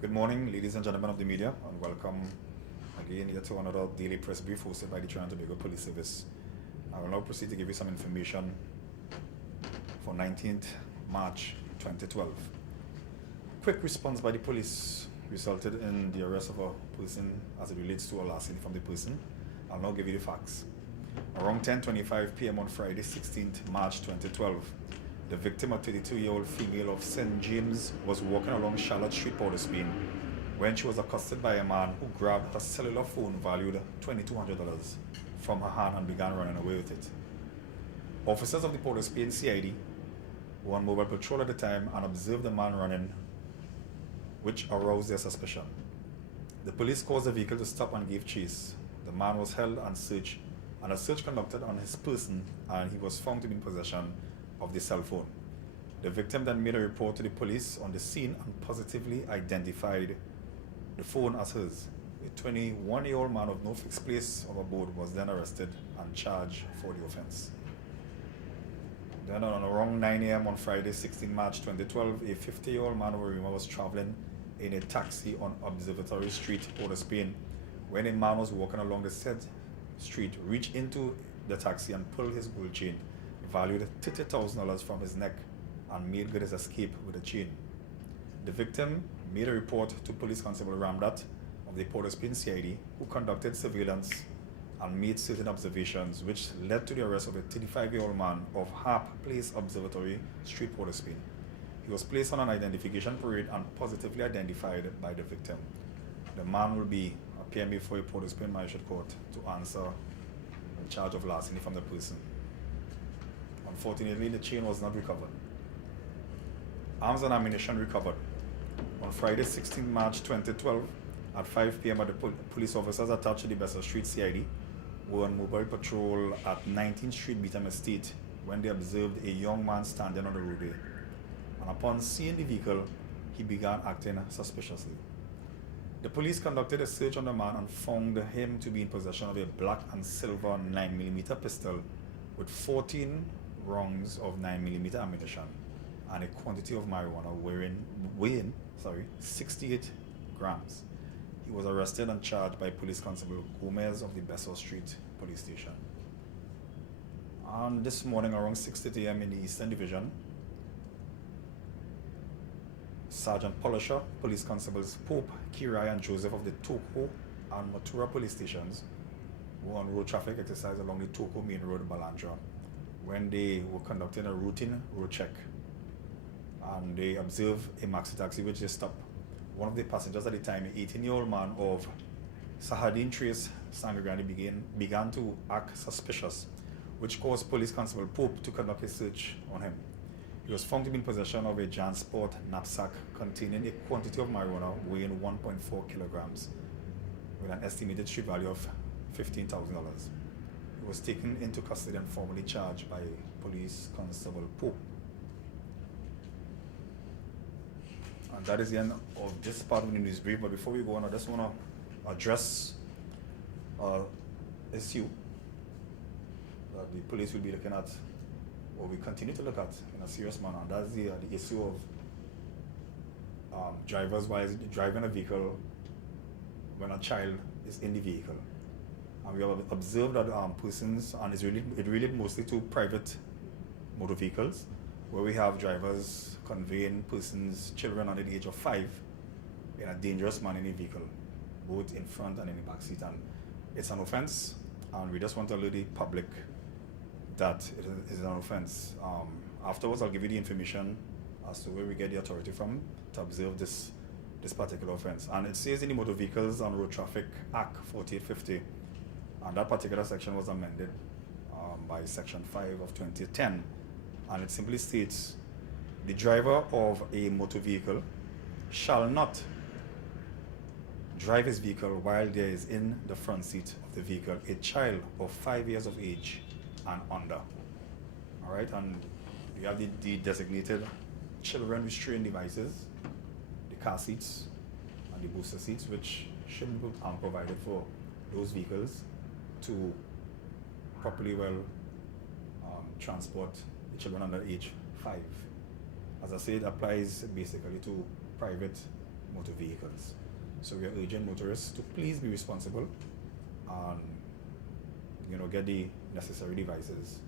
Good morning, ladies and gentlemen of the media, and welcome again here to another daily press brief hosted by the Trinidad and Tobago Police Service. I will now proceed to give you some information for 19th March 2012. Quick response by the police resulted in the arrest of a person as it relates to a larceny from the person. I'll now give you the facts. Around 10:25 p.m. on Friday, 16th March 2012, the victim, a 32-year-old female of St. James, was walking along Charlotte Street, Port of Spain, when she was accosted by a man who grabbed her cellular phone valued $2,200 from her hand and began running away with it. Officers of the Port of Spain CID were on mobile patrol at the time and observed the man running, which aroused their suspicion. The police caused the vehicle to stop and gave chase. The man was held and searched, and a search conducted on his person, and he was found to be in possession of the cell phone. The victim then made a report to the police on the scene and positively identified the phone as hers. A 21-year-old man of no fixed place of abode was then arrested and charged for the offense. Then on around 9 a.m. on Friday, 16 March 2012, a 50-year-old man of Arima was traveling in a taxi on Observatory Street, Port of Spain, when a man was walking along the said street, reached into the taxi and pulled his gold chain, valued $30,000 from his neck, and made good his escape with the chain. The victim made a report to Police Constable Ramdat of the Port of Spain CID, who conducted surveillance and made certain observations which led to the arrest of a 35-year-old man of Harp Place Observatory Street, Port of Spain. He was placed on an identification parade and positively identified by the victim. The man will be appearing before a Port of Spain Magistrate Court to answer the charge of larceny from the person. Unfortunately, the chain was not recovered. Arms and ammunition recovered. On Friday, 16 March 2012, at 5 p.m. the police officers attached to the Besser Street CID were on mobile patrol at 19th Street Beetham Estate when they observed a young man standing on the roadway. And upon seeing the vehicle, he began acting suspiciously. The police conducted a search on the man and found him to be in possession of a black and silver 9mm pistol with 14 rounds of 9mm ammunition and a quantity of marijuana weighing 68 grams. He was arrested and charged by Police Constable Gomez of the Besser Street Police Station. And this morning around 6:30 a.m. in the Eastern Division, Sergeant Polisher, Police Constables Pope, Kirai, and Joseph of the Toko and Matura police stations were on road traffic exercise along the Toko Main Road, Balandra, when they were conducting a routine road check. And they observed a maxi taxi which they stopped. One of the passengers at the time, an 18-year-old man of Sahadin Trace, Sangagrani, began to act suspicious, which caused Police Constable Pope to conduct a search on him. He was found to be in possession of a JanSport knapsack containing a quantity of marijuana weighing 1.4 kilograms with an estimated street value of $15,000. He was taken into custody and formally charged by Police Constable Pope. And that is the end of this part of the news brief. But before we go on, I just want to address an issue that the police will be looking at, or we continue to look at in a serious manner, and that's the issue of drivers while driving a vehicle when a child is in the vehicle. And we have observed that persons, and it related mostly to private motor vehicles, where we have drivers conveying children under the age of 5 in a dangerous manner in a vehicle, both in front and in the back seat. And it's an offense, and we just want to alert the public that it is an offense. Afterwards, I'll give you the information as to where we get the authority from to observe this particular offense. And it says in the Motor Vehicles and Road Traffic Act 4850, and that particular section was amended by Section 5 of 2010. And it simply states, the driver of a motor vehicle shall not drive his vehicle while there is in the front seat of the vehicle a child of 5 years of age and under. All right, and you have the designated children restraint devices, the car seats and the booster seats, which should be provided for those vehicles to properly transport the children under age 5. As I said, it applies basically to private motor vehicles. So we are urging motorists to please be responsible and get the necessary devices,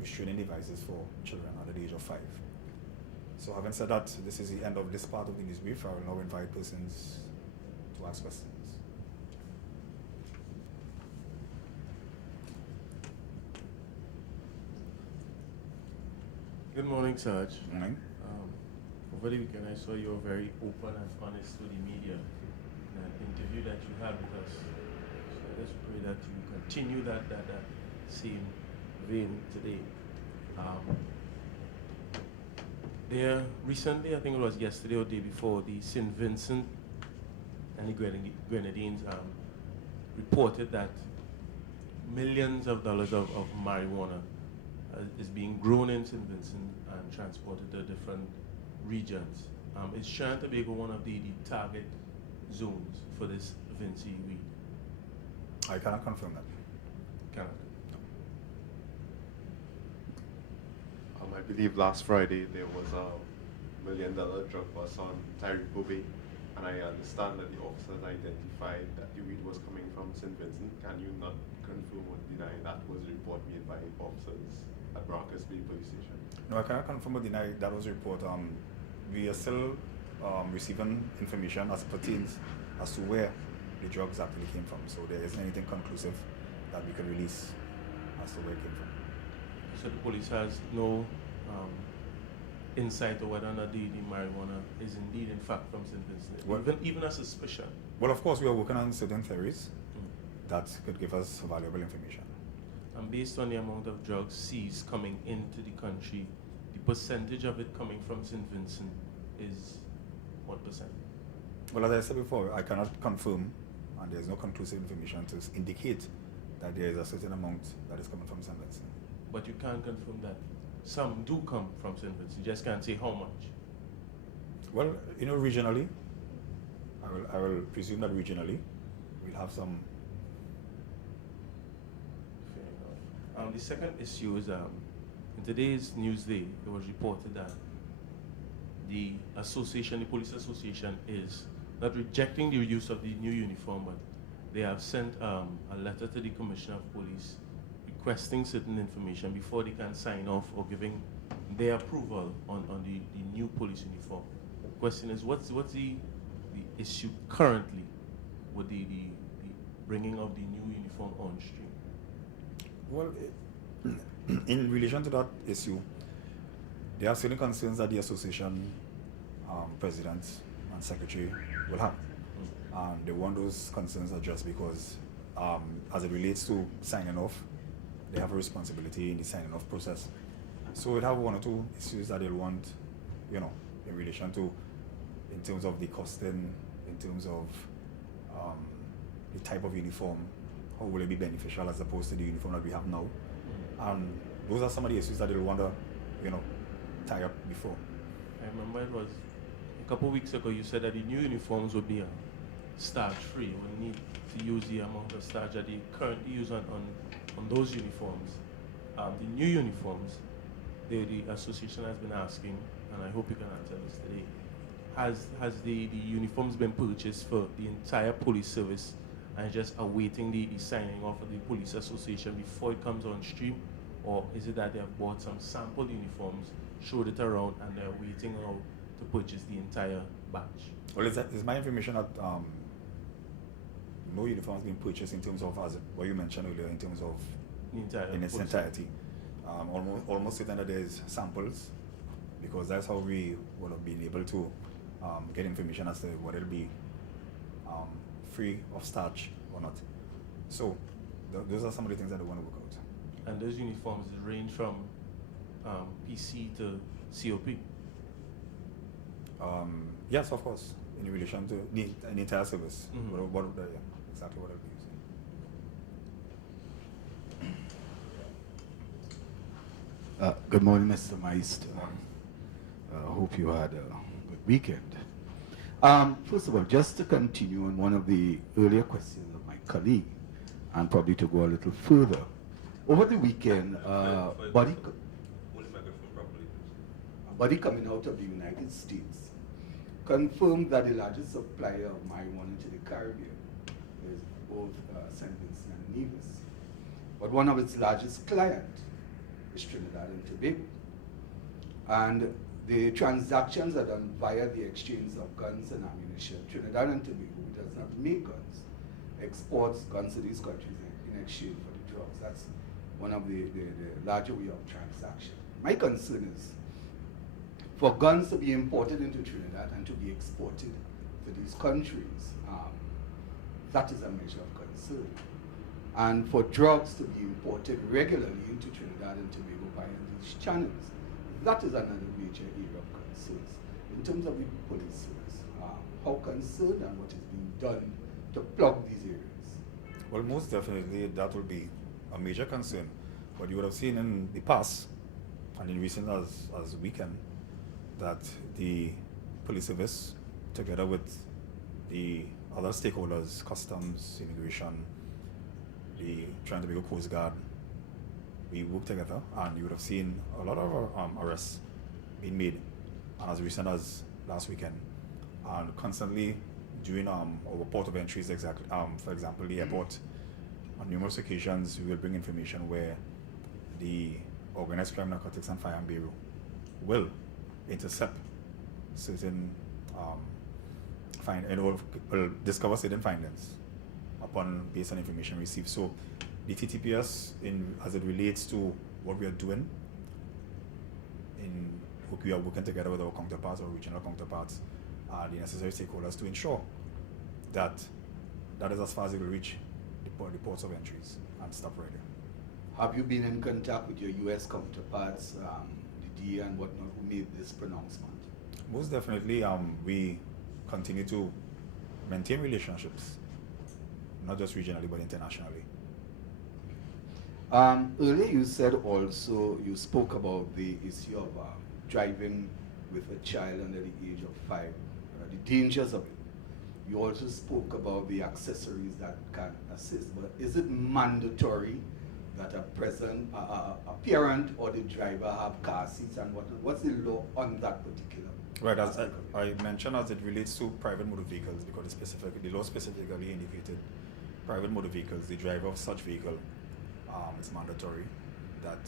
restraining devices for children under the age of 5. So having said that, this is the end of this part of the news brief. I will now invite persons to ask questions. Good morning, Sarge. Good morning. Over the weekend, I saw you were very open and honest with the media in an interview that you had with us. So let's pray that you continue that same vein today. There recently, I think it was yesterday or the day before, the St. Vincent and the Grenadines reported that millions of dollars of marijuana is being grown in St. Vincent and transported to different regions. Is Trinidad and Tobago one of the target zones for this Vinci weed? I cannot confirm that. Cannot. I believe last Friday there was a $1 million drug bust on Tarico Bay, and I understand that the officers identified that the weed was coming from St. Vincent. Can you not confirm or deny that was a report made by officers at Marcus Bay Police Station? No, I cannot confirm or deny that was a report. We are still receiving information as pertains as to where the drugs actually came from. So there isn't anything conclusive that we can release as to where it came from. So the police has no insight or whether or not the marijuana is indeed in fact from St. Vincent, well, even a suspicion. Well, of course, we are working on certain theories that could give us valuable information. And based on the amount of drugs seized coming into the country, the percentage of it coming from St. Vincent is what percent? Well, as I said before, I cannot confirm, and there is no conclusive information to indicate that there is a certain amount that is coming from St. Vincent. But you can't confirm that some do come from St. Vincent. You just can't say how much. Well, regionally, I will presume that regionally we'll have some. Fair enough. The second issue is in today's Newsday, it was reported that the police association is not rejecting the use of the new uniform, but they have sent a letter to the Commissioner of Police requesting certain information before they can sign off or giving their approval on the new police uniform. The question is, what's the issue currently with the bringing of the new uniform on stream? Well, in relation to that issue, there are certain concerns that the association president and secretary will have. They want those concerns addressed because as it relates to signing off, they have a responsibility in the signing off process. So we'll have one or two issues that they'll want, in relation to, in terms of the costing, in terms of the type of uniform, how will it be beneficial as opposed to the uniform that we have now. And those are some of the issues that they'll want to, tie up before. I remember it was a couple of weeks ago you said that the new uniforms would be starch-free. You wouldn't need to use the amount of starch that they currently use on those uniforms. The new uniforms, the association has been asking, and I hope you can answer this today, has the uniforms been purchased for the entire police service and just awaiting the signing off of the police association before it comes on stream? Or is it that they have bought some sample uniforms, showed it around, and they're waiting now to purchase the entire batch? Well, it's my information that no uniforms being purchased in terms of, as what you mentioned earlier, in terms of in its entirety. Almost certain that there's samples, because that's how we would have been able to get information as to whether it'll be free of starch or not. So those are some of the things that I want to work out. And those uniforms range from PC to COP? Yes, of course, in relation to the entire service. Mm-hmm. Exactly what I'll be using. Good morning, Mr. Meister. I hope you had a good weekend. First of all, just to continue on one of the earlier questions of my colleague, and probably to go a little further. Over the weekend, body coming out of the United States confirmed that the largest supplier of marijuana to the Caribbean is both St. Vincent and Nevis. But one of its largest clients is Trinidad and Tobago. And the transactions are done via the exchange of guns and ammunition. Trinidad and Tobago does not make guns, exports guns to these countries in exchange for the drugs. That's one of the larger way of transaction. My concern is for guns to be imported into Trinidad and to be exported to these countries, that is a measure of concern. And for drugs to be imported regularly into Trinidad and Tobago via these channels, that is another major area of concerns. In terms of the police service, how concerned and what is being done to plug these areas? Well, most definitely that will be a major concern. But you would have seen in the past, and in recent as weekend, that the police service, together with the other stakeholders, customs, immigration, the Trinidad and Tobago Coast Guard, we work together, and you would have seen a lot of arrests being made, and as recent as last weekend, and constantly during our port of entries, exactly, for example, the airport, on numerous occasions we will bring information where the Organized Crime, Narcotics and Firearm Bureau will intercept certain will discover certain findings based on information received. So the TTPS, as it relates to what we are doing, we are working together with our counterparts, our regional counterparts, the necessary stakeholders to ensure that is as far as it will reach the ports of entries and stop right there. Have you been in contact with your U.S. counterparts, the DEA and whatnot, who made this pronouncement? Most definitely, we continue to maintain relationships, not just regionally but internationally. Earlier you said also, you spoke about the issue of driving with a child under the age of 5, the dangers of it. You also spoke about the accessories that can assist, but is it mandatory that a parent or the driver have car seats, and what's the law on that particular? Right, as I mentioned, as it relates to private motor vehicles, because the law specifically indicated private motor vehicles, the driver of such vehicle, it's mandatory that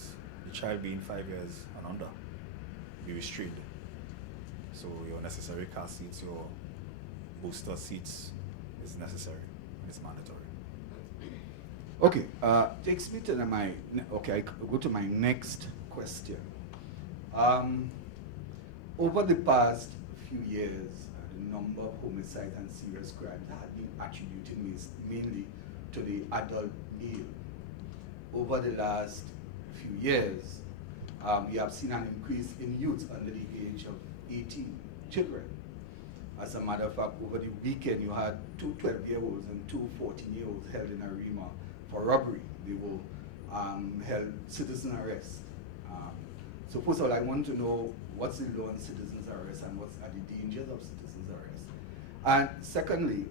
the child being 5 years and under be restrained. So your necessary car seats, your booster seats is necessary and it's mandatory. Okay, takes me to I go to my next question. Over the past few years, the number of homicides and serious crimes has been attributed mainly to the adult male. Over the last few years, we have seen an increase in youths under the age of 18, children. As a matter of fact, over the weekend, you had 2 12-year-olds and 2 14-year-olds held in Arima for robbery. They were held citizen arrest. So first of all, I want to know what's the law on citizen's arrest and what are the dangers of citizen's arrest. And secondly,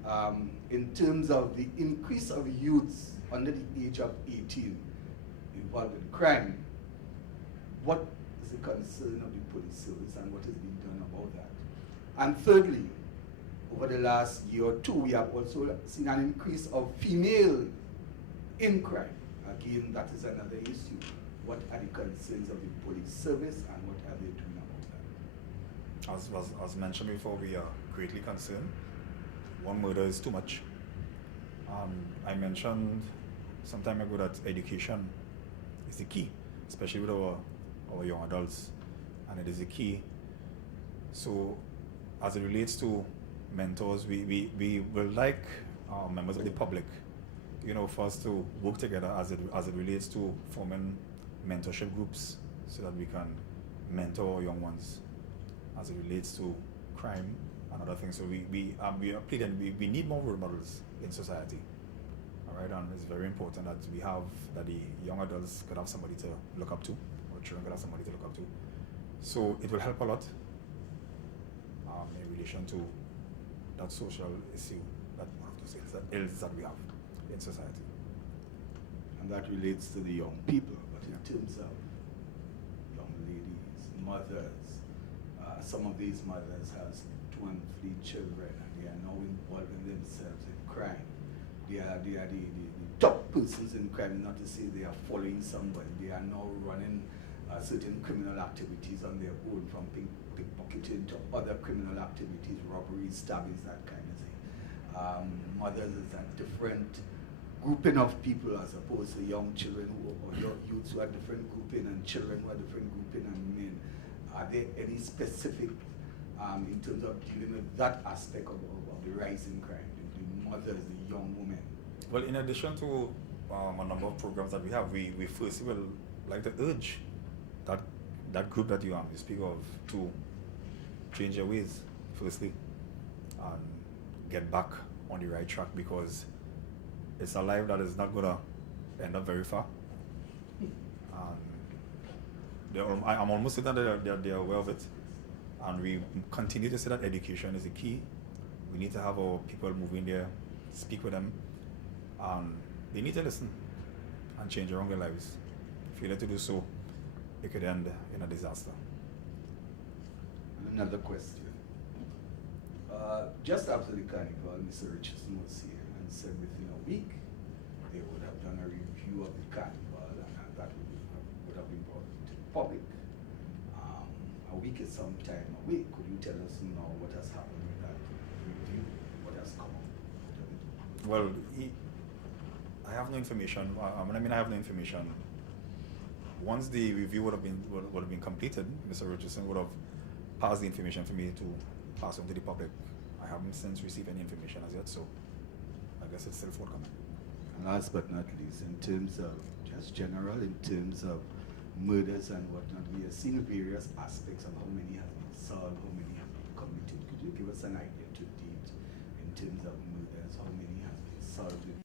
in terms of the increase of youths under the age of 18 involved in crime, what is the concern of the police service and what is being done about that? And thirdly, over the last year or two, we have also seen an increase of female in crime. Again, that is another issue. What are the concerns of the police service and what are they doing about that? As mentioned before, we are greatly concerned. One murder is too much. I mentioned some time ago that education is the key, especially with our young adults, and it is the key. So as it relates to mentors, we will like members of the public, for us to work together as it relates to forming mentorship groups so that we can mentor young ones as it relates to crime and other things. So we are pleading, we need more role models in society. All right, and it's very important that that the young adults could have somebody to look up to, or children could have somebody to look up to. So it will help a lot in relation to that social issue, that one of those ills that we have in society. And that relates to the young people, but in terms of young ladies, mothers, some of these mothers have to and flee children, and they are now involving themselves in crime. They are the top persons in crime, not to say they are following somebody. They are now running certain criminal activities on their own, from pickpocketing to other criminal activities, robberies, stabbings, that kind of thing. Mothers is a different grouping of people as opposed to young children or young youths who are different grouping, and children who are different grouping, and men. Are there any specific, in terms of dealing with that aspect of the rising crime, the mothers, the young women? Well, in addition to a number of programs that we have, we firstly will like to urge that group that you speak of to change their ways, firstly, and get back on the right track, because it's a life that is not going to end up very far. I'm almost certain that they're aware of it, and we continue to say that education is the key. We need to have our people move in there, speak with them, and they need to listen and change around their lives. Failure to do so, it could end in a disaster. Another question. Just after the carnival, Mr. Richardson was here and said within a week they would have done a review of the carnival, and that would have been brought to the public. A week is some time away. Could you tell us now what has happened with that review? What has come out of it? Well, I have no information. I have no information. Once the review would have been completed, Mr. Richardson would have passed the information for me to pass on to the public. I haven't since received any information as yet, so I guess it's still forthcoming. And last but not least, in terms of just general, in terms of murders and whatnot, we have seen various aspects of how many have been solved, how many have been committed. Could you give us an idea to